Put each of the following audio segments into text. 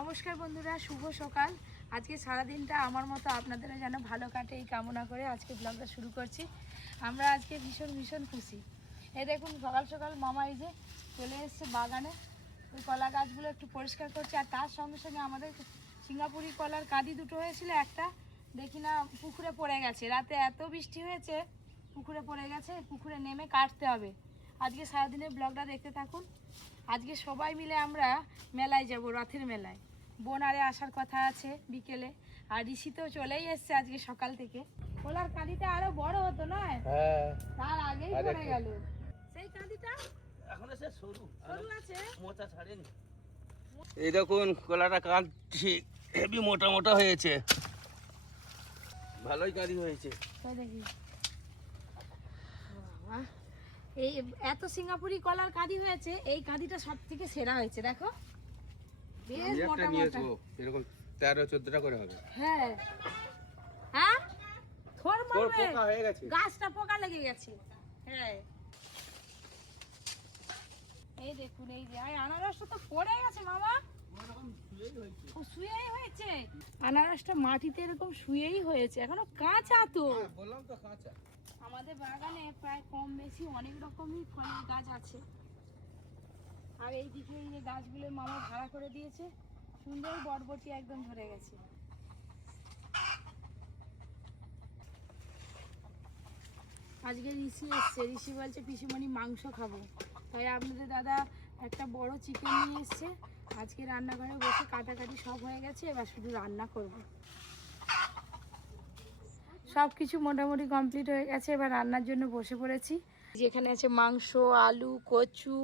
নমস্কার বন্ধুরা, শুভ সকাল। আজকে সারা দিনটা আমার মতো আপনাদেরও যেন ভালো কাটে এই কামনা করে আজকে ব্লগটা শুরু করছি। আমরা আজকে ভীষণ খুশি। এই দেখুন সকাল সকাল মামা এই যে চলে এসছে বাগানে, ওই কলা গাছগুলো একটু পরিষ্কার করছে। আর তার সঙ্গে সঙ্গে আমাদের সিঙ্গাপুরি কলার কাঁদি দুটো হয়েছিল, একটা দেখি না পুকুরে পড়ে গেছে। রাতে এত বৃষ্টি হয়েছে, পুকুরে পড়ে গেছে, পুকুরে নেমে কাটতে হবে। আজকে সারাদিনের ব্লগটা দেখতে থাকুন। আজকে সবাই মিলে আমরা মেলায় যাব, রথের মেলায়। বোন আরে আসার কথা আছে বিকেলে, আর ঋষি তো চলেই এসছে আজকে সকাল থেকে। কলার কাঁদিটা আরো বড় হতো না, তার আগেই পড়ে গেল সেই কাঁদিটা। এখন এসে সরু আছে, মোটা ছাড়েনি। এই দেখুন কলাটা কাঁদছি, হেভি মোটা মোটা হয়েছে, ভালোই কাঁদি হয়েছে। দেখি এই এত সিঙ্গাপুরি কলার কাঁদি হয়েছে, এই কাঁদিটা সব থেকে সেরা হয়েছে। দেখো বেশ মোটা মোটা, এরকম 13-14টা করে হবে। হ্যাঁ হ্যাঁ, থোর মারবে, পোকা হয়ে গেছে, গাছটা পোকা লেগে গেছে। হ্যাঁ এই দেখুন, এই যে আনারসটা তো পড়ে গেছে মামা, শুয়েই হয়েছে। আনারসটা মাটিতে এরকম শুয়েই হয়েছে, এখনো কাঁচা তো। বললাম তো কাঁচা। আমাদের বাগানে প্রায় কম বেশি অনেক রকমই ফলের গাছ আছে। আর এই দিকে এই যে গাছগুলো মামা ভাড়া করে দিয়েছে, সুন্দর বরবটি একদম ধরে গেছে। আজকে ঋষি এসছে, ঋষি বলছে পিসিমণি মাংস খাবো, তাই আপনাদের দাদা একটা বড় চিকেন নিয়ে এসছে। আজকে রান্নাঘরে বসে কাটাকাটি সব হয়ে গেছে, এবার শুধু রান্না করব। সব কিছু মোটামুটি কমপ্লিট হয়ে গেছে, এবার রান্নার জন্য বসে পড়েছি। যেখানে আছে মাংস, আলু, কচু,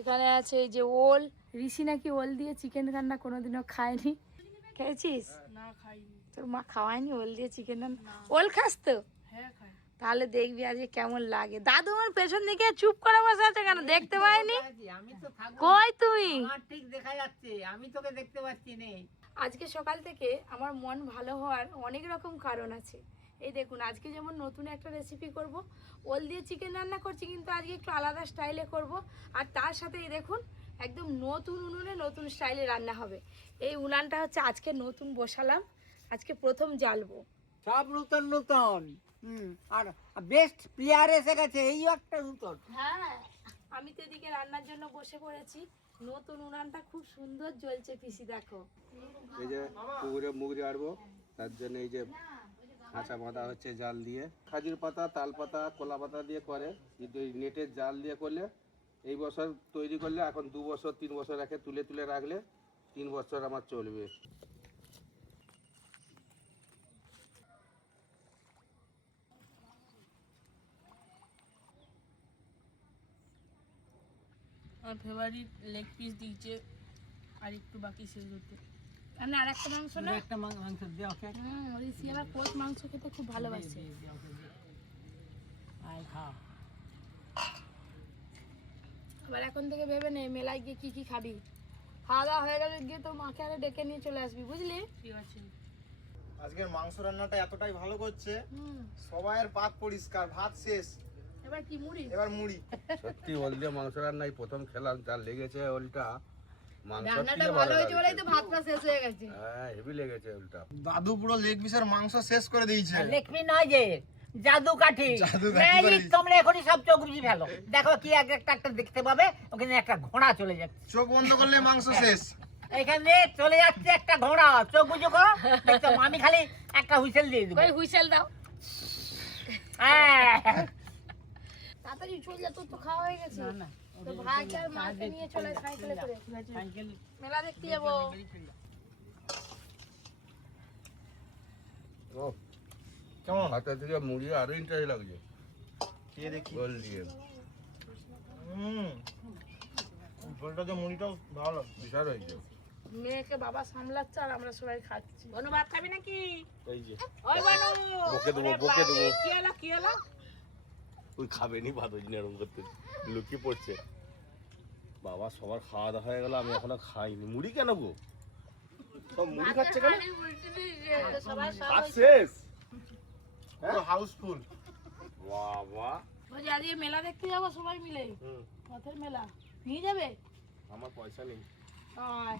এখানে আছে এই যে ওল। ঋষি নাকি ওল দিয়ে চিকেন রান্না কোনোদিনও খায়নি। খেয়েছিস? না খাইনি। তোর মা খাওয়ায়নি ওল দিয়ে চিকেন রান্না? ওল খাস তো? হ্যাঁ খাই। তাহলে দেখবি আজকে কেমন লাগে। দাদু আমার পেছন দিকে চুপ করে বসে আছে কেন, দেখতে পাইনি? আমি তো থাকবো। কই তুই? আমার ঠিক দেখা যাচ্ছে, আমি তোকে দেখতে পাচ্ছি না। আজকে সকাল থেকে আমার মন ভালো হওয়ার অনেক রকম কারণ আছে। এই দেখুন, আজকে যেমন নতুন একটা রেসিপি করব, ওল দিয়ে চিকেন রান্না করছি, কিন্তু আজকে একটু আলাদা স্টাইলে করব। আর তার সাথে এই দেখুন একদম নতুন উনুনে নতুন স্টাইলে রান্না হবে। এই উনানটা হচ্ছে আজকে নতুন বসালাম, আজকে প্রথম জ্বালবো। সব নতুন নতুন। আর বেস্ট প্লেয়ার এসে গেছে, এই একটা নতুন। হ্যাঁ, আমি তো এদিকে রান্নার জন্য বসে পড়েছি। নতুন উনানটা খুব সুন্দর জ্বলছে পিসি, দেখো। এই যে পুকুরে মুগরি আড়বো, তার জন্য এই যে খাঁচা বাঁধা হচ্ছে জাল দিয়ে। খাজুর পাতা, তাল পাতা, কলা পাতা দিয়ে করে, কিন্তু এই নেটের জাল দিয়ে করলে এই বছর তৈরি করলে এখন 2 বছর 3 বছর রাখে, তুলে তুলে রাখলে 3 বছর আমার চলবে। আমার ফেভারিট লেগ পিস দিয়েছে, আর একটু বাকি শেষ হতে। আমি আর একটা মাংস না, একটা মাংস দিয়ে ওকে। ঋষি আবার কোচ মাংস খেতে খুব ভালোবাসে। আয় খা। আবার এখন থেকে ভেবে নে মেলায় গিয়ে কি কি খাবি। খাওয়া দাওয়া হয়ে গেলে গিয়ে তোর মাকে আরে ডেকে নিয়ে চলে আসবি, বুঝলি? ঠিক আছে। আজকের মাংস রান্নাটা এতটাই ভালো করছে, হুম, সবাইয়ের পাক পরিষ্কার, ভাত শেষ, এবার কি মুড়ি? এবার মুড়ি। সত্যি ওল দিয়ে মাংস রান্নাই প্রথম খেলাম, যা লেগেছে ওলটা। রান্নাটা ভালো হয়েছে বলেই তো ভাতটা শেষ হয়ে গেছে। হ্যাঁ, হেভি লেগেছে ওলটা। দাদু পুরো লেগ পিসের মাংস শেষ করে দিয়েছে। লেখবি নয় যে জাদু কাঠি, জাদু কাঠি ম্যাজিক। করেছে। তোমরা এখনই সব চোখ বুঝে ফেলো, দেখো কি একটা একটা দেখতে পাবে। ওখানে একটা ঘোড়া চলে যাচ্ছে, চোখ বন্ধ করলে মাংস শেষ। এখানে চলে যাচ্ছে একটা ঘোড়া, চোখ বুঝো করো। দেখছো, আমি খালি একটা হুইসেল দিয়ে দেবো। কই হুইসেল দাও। হ্যাঁ। তাড়াতাড়ি চলে যা, তোর তো খাওয়া হয়ে গেছে। না, তো ভাইকে আর মাকে নিয়ে চলে সাইকেলে করে সাইকেল মেলা দেখতে যাবো। ও কেমন হাতে থেকে মুড়ি আরো ইন্টারেস্ট লাগছে খেয়ে দেখি। ওল দিয়ে। ঝোলটা দিয়ে মুড়িটাও ভালো লাগছে। বিশাল হয়েছে। মেয়েকে বাবা সামলাচ্ছে আর আমরা সবাই খাচ্ছি। কোনো ভাত খাবি নাকি? এই যে ওই বানু, বকে দেবো, ওরে বকে বাবা, দেবো। কি হলো কি হলো? ওই খাবে নি, ভাত ওই এরকম করতে লুকিয়ে পড়ছে। বাবা সবার খাওয়া দাওয়া হয়ে গেল, আমি এখনো খাইনি। মুড়ি কেন গো? সব মুড়ি খাচ্ছে কেন? হাঁড়ি উল্টে দিয়েছে, সবাই সব ভাত হয়েছে। শেষ। পুরো হাউসফুল। বাবা বলছি আজকে মেলা দেখতে যাবো সবাই মিলে, হুম, রথের মেলা। নিয়ে যাবে? আমার পয়সা নেই। আয়।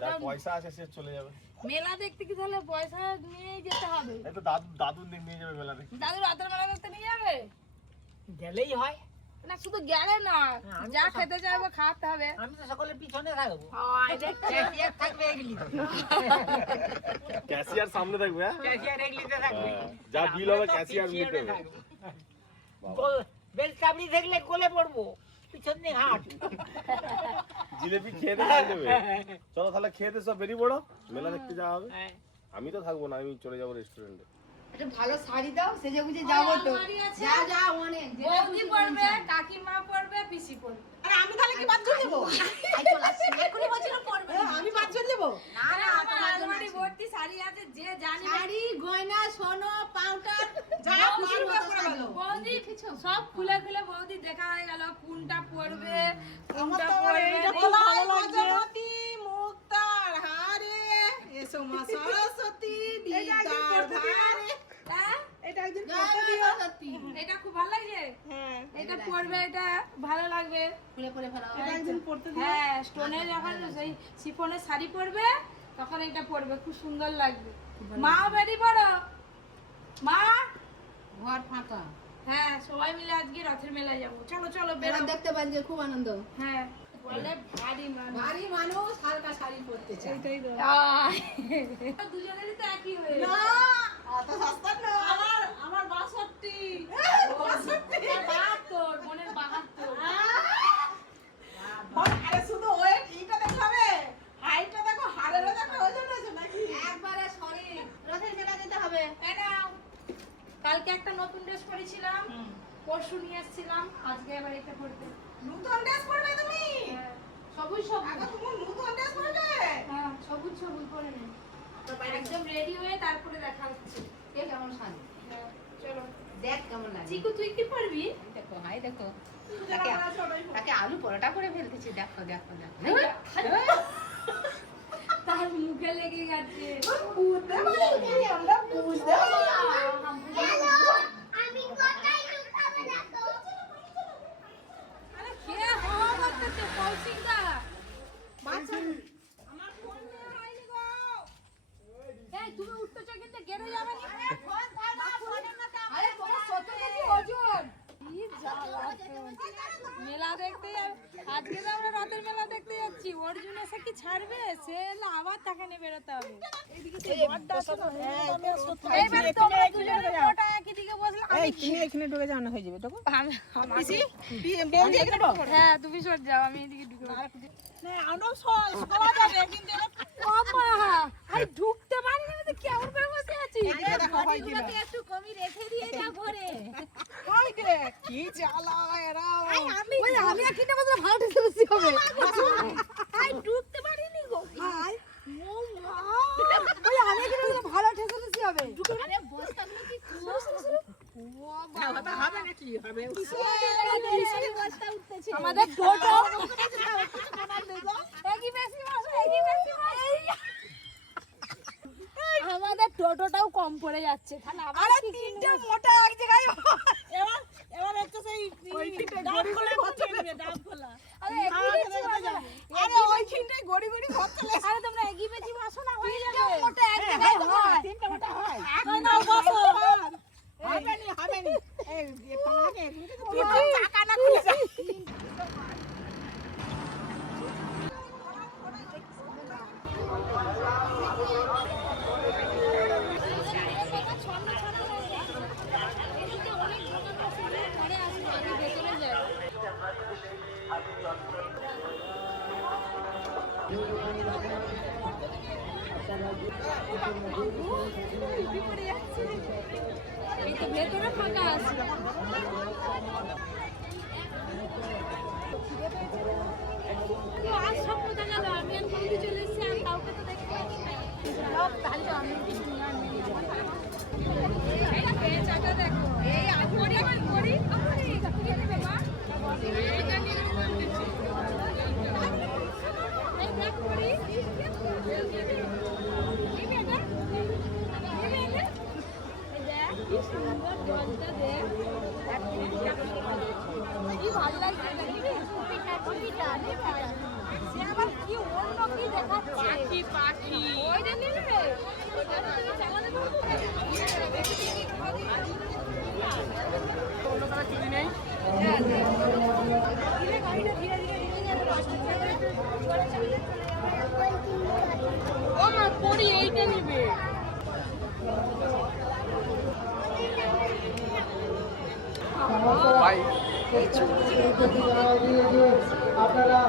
যার পয়সা আছে সে চলে যাবে। মেলা দেখতে কি তাহলে পয়সা নিয়ে যেতে হবে? এই তো দাদু নিয়ে যাবে মেলা দেখতে। দাদু রাতের মেলা দেখতে নিয়ে যাবে? গেলেই হয়। না শুধু গেলে না, যা খেতে চাইবো খাওয়াতে হবে। আমি তো সকলের পিছনে থাকবো। দেখতে ক্যাশিয়ার থাকবে এগুলিতে। ক্যাশিয়ার সামনে থাকবে, হ্যাঁ? ক্যাশিয়ার এগুলিতে থাকবে। যা বিল হবে ক্যাশিয়ার মিটে দেবে। বেল চাবড়ি দেখলে কোলে পড়বো, পিছন দিয়ে হাঁট। জিলেপি খেয়ে দিয়ে যাবে। চলো তাহলে খেয়ে দিয়ে সব বেরিয়ে পড়ো, মেলা দেখতে যাওয়া হবে। আমি তো থাকবো না, আমি চলে যাবো রেস্টুরেন্টে। একটা ভালো শাড়ি দাও, সেজে গুজে যাবো তো। যা যা অনেক বৌদি পড়বে, কাকিমা পড়বে, পিসি পড়বে। আমি তাহলে কি বাদ দেব? এখনই বলছিল পড়বে, আমি বাদ দেব? না না, আমার আলমারি ভর্তি শাড়ি আছে, যে জানি শাড়ি গয়না সোনো পাউডার যা খুশি পড়ে গেল। বৌদি সব খুলে খুলে বৌদি দেখা হয়ে গেল কোনটা পড়বে, আমার কোনটা তো পড়বে এইটা না। খুব ভালো লাগছে। মজমতি মুক্তার হারে এসো মা সরস্বতী বিদ্যার ধারে। হ্যাঁ? এটা একদিন পড়তে দিও। এটা খুব ভালো লাগছে। এটা পড়বে, এটা ভালো লাগবে। খুলে খুলে ফেলা এটা একদিন পড়তে দিও। হ্যাঁ, স্টোনের যখন সেই শিফনের শাড়ি পরবে তখন এটা পরবে, খুব সুন্দর লাগবে। মাও বেরিয়ে পড়ো। মা, ঘর ফাঁকা। হ্যাঁ সবাই মিলে আজকে রথের মেলায় যাবো। চলো চলো বেরো। এবার দেখতে পান যে খুব আনন্দ। হ্যাঁ বলে ভারী মানুষ। ভারী মানুষ হালকা শাড়ি পরতে চায়। দুজনেরই তো একই হয়ে না অত সস্তা না। আমার 62 বাহাত্তর, বোনের 72। আরে শুধু ওয়েট এইটা দেখাবে, হাইটটা দেখো, হাড়েরও দেখো, ওজন আছে নাকি? একবারে সরি রথের মেলা যেতে হবে। এই নাও। কালকে একটা নতুন ড্রেস পরেছিলাম, পরশু নিয়ে এসেছিলাম, আজকে আবার এটা পরতে। নতুন ড্রেস পরবে তুমি? সবুজ সবুজ। আগে তুমি নতুন ড্রেস পরবে? হ্যাঁ সবুজ সবুজ পরে নে। একদম রেডি হয়ে তারপরে দেখা হচ্ছে। কে কেমন সাজে হ্যাঁ, চলো। দেখ কেমন লাগে। চিকু তুই কি পরবি? দেখো হাই দেখো, তাকে আলু পরোটা করে ফেলতেছি। দেখো দেখো দেখো তার মুখে লেগে গেছে। বুঝতে পারি আমরা বুঝতে পারি। আরে কে হওয়া করতেছে কৌশিকদা? আমার ফোন নিয়ে হয়নি গো। এই তুমি উঠতেছো কিন্তু গেড়ে যাবে না। ফোন ধর না, ফোনের না কাম। আরে তোমার 70 কেজি ওজন। কি জ্বালা তো। মেলা দেখতে আজকে তো আমরা রাতের মেলা দেখতে যাচ্ছি। অর্জুন এসে কি ছাড়বে? সে এলে আবার তাকে নিয়ে বেরোতে হবে। এইদিকে সেই বড়টা আছে তো। এইবার তোমরা দুজনে ওটা একই দিকে বসলে আমি তুমি এখানে ঢুকে যাও না, হয়ে যাবে তখন। পিসি বৌদি এখানে ঢুকো। হ্যাঁ তুমি সর যাও, আমি এদিকে ঢুকে না আমরা সবাই যাবে কিন্তু বাবা আরে ঢুকতে পারি না তো কেমন করে বসে আছি। এদিকে দেখো হয় কি না। একটু কমই রেখে দিয়ে যা ঘরে। হয় রে কি জ্বালা এরা। ওই আমি এখানে বসে ভালো ঠেসে বসি হবে। আই ঢুকতে পারিনি গো। আই ও মা ওই আমি এখানে বসে ভালো ঠেসে বসি হবে। আরে বস্তাগুলো কি কথা হবে নাকি হবে। আমাদের টোটো একই বেশি মাসে একই বেশি মাসে আমাদের টোটোটাও কম পড়ে যাচ্ছে। তাহলে আবার আরে তিনটে মোটা এক জায়গায়। এবার এবার হচ্ছে সেই ডাব খোলা হচ্ছে ডাব খোলা। আরে একই বেশি মাসে আরে ওইখানটাই গড়ি গড়ি ঘর চলে। আরে তোমরা একই বেশি মাসো না হয়ে যাবে। মোটা এক হ্যাঁ, জায়গায় হয়। তিনটে মোটা হয়। এখন নাও বসো। হবে নি হবে নি। এই তোমাকে তুমি চাকা না খুলে যায়। ভেতরে ফাঁকা আছে। আজ সব কোথা গেল? আমি আর বৌদি চলে এসেছি, আর কাউকে তো দেখতে পাচ্ছি না। তাহলে আমি এই চাটা দেখো। এই করি করি করি কি নেবে মা? এটা নিয়ে বলতেছি। এই দেখ করি। নিবি এটা? নিবি এটা? এই দেখ কি সুন্দর জলটা দেখ। কি ভালো লাগছে দেখবি? সে আবার কি অন্য কি দেখাচ্ছে পাখি ওইটা নিবে ওইটা তুমি চালাতে পারবে কোনো চিনি নেই ধীরে গাড়িটা ধীরে ধীরে নিয়ে যাবে রাস্তা থেকে চলে চলে ও মা পরি এইটা নিবে ভাই আপনারা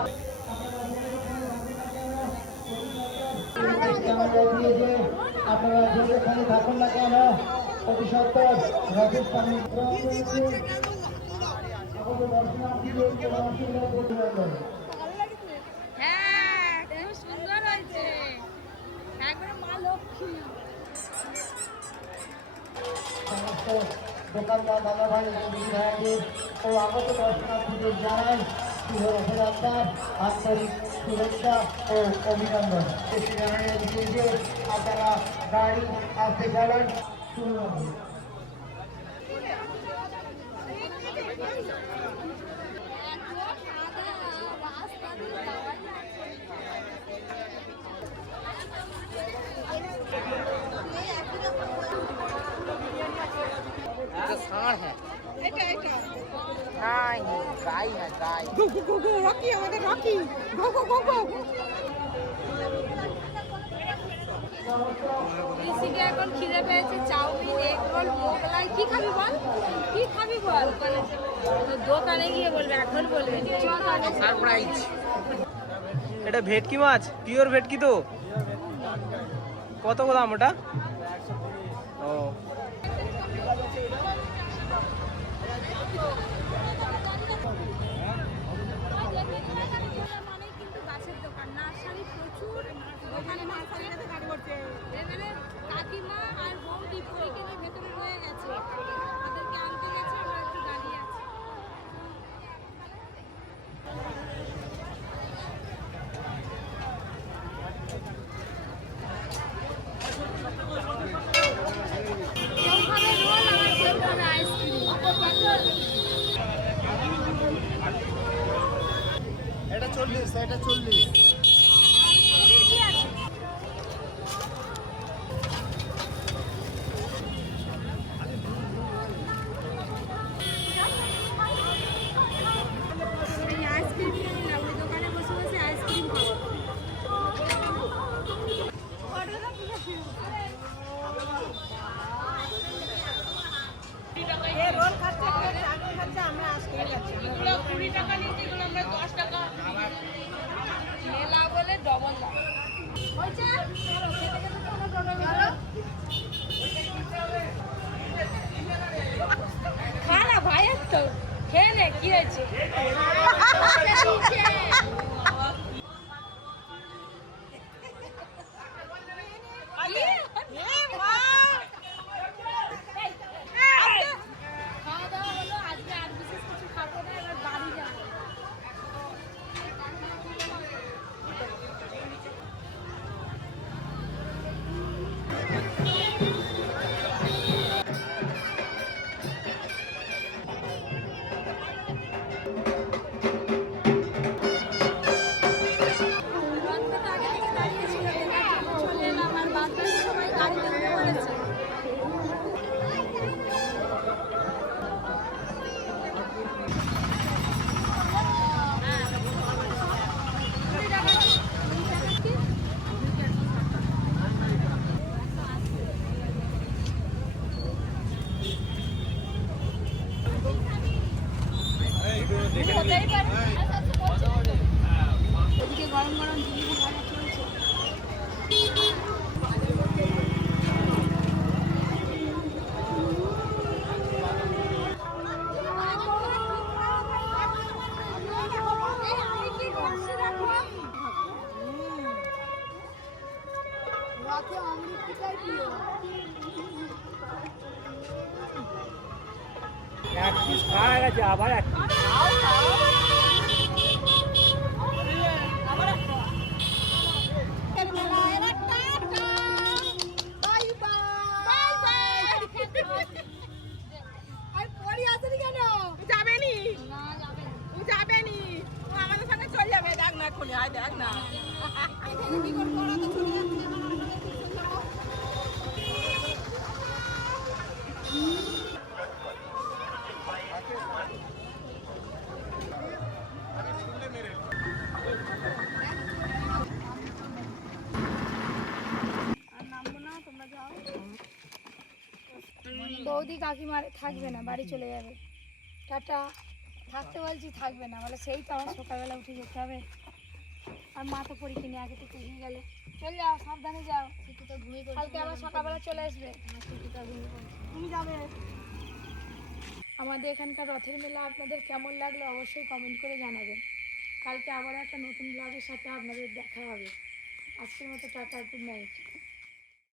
আপনারা যেখানে থাকুন না কেন অতি সত্তর রাজস্থান হ্যাঁ খুব সুন্দর হয়েছে একবারে মা লক্ষ্মী সমস্ত দোকানদার দাদা ভাই ভাইদের ও আগত দর্শনার্থীদের জানাই শুভ রথযাত্রার আন্তরিক শুভেচ্ছা ও অভিনন্দন বেশি জানানোর বিষয় যে আপনারা গাড়ি আসতে চালান শুরু হবে ষাঁড় হ্যাঁ এটা এটা গাই গাই হ্যাঁ গাই গো গো গো গো রকি আমাদের রকি গো গো গো গো ঋষিকে এখন খিদে পেয়েছে চাউমিন এগ রোল মোগলাই কি খাবি বল কি খাবি বল তো দোকানে গিয়ে বলবে এখন বলবে সারপ্রাইজ এটা ভেটকি মাছ পিওর ভেটকি তো কত দাম ওটা ও মানে কিন্তু গাছের দোকান নার্সারি প্রচুর ওখানে নার্সারিটাতে গাড়ি করছে এবারে কাকিমা আর বৌদি পরীকে নিয়ে ভেতরে রয়ে গেছে ওদেরকে আনতে গেছে আমরা একটু দাঁড়িয়ে আছি কেউ খাবে রোল আর কেউ খাবে আইসক্রিম এটা 40 এটা 40 কি আছে এই আইসক্রিম নিলাম ওই দোকানে বসে বসে আইসক্রিম খাবো এ রোল খাচ্ছে কেউ চাটনি খাচ্ছে আমরা আজকে যাচ্ছি এগুলো 20 টাকা নিতে এগুলো আমরা 10 টাকা মেলা বলে ডবল দাম হয়েছে চলো খেতে খেতে তো আমরা টোটো গেল খা না ভাইয়ের তো খেয়ে নে কি হয়েছে খাওয়া দাওয়া হলো আজকে আর বিশেষ কিছু খাবো না এবার বাড়ি যাবো রথটা তো আগে থেকে দাঁড়িয়েছিল চলে এলাম আর বাদ বাকি সবাই গাড়িতে উঠে পড়েছে হতেই পারে ওদিকে গরম গরম জিলিপি খাওয়া চলছে রাতে অমৃতটাই প্রিয় এক পিস খাওয়া গেছে আবার এক পিস যাবেনি ও আমাদের সঙ্গে চলে যাবে দেখ না এক্ষুনি আয় দেখ না বৌদি কাকিমার থাকবে না, বাড়ি চলে যাবে। টাটা। থাকতে বলছি থাকবে না, বলে সেই তো আমার সকালবেলা উঠে যেতে হবে। আর মা তো পরীক্ষা নিয়ে আগে থেকে ঘুমিয়ে গেলে। চল যাও, সাবধানে যাও, কালকে আবার সকালবেলা চলে আসবে। তুমি যাবে। আমাদের এখানকার রথের মেলা আপনাদের কেমন লাগলো অবশ্যই কমেন্ট করে জানাবেন। কালকে আবার একটা নতুন ব্লগের সাথে আপনাদের দেখা হবে। আজকের মতো টাটা, গুড নাইট।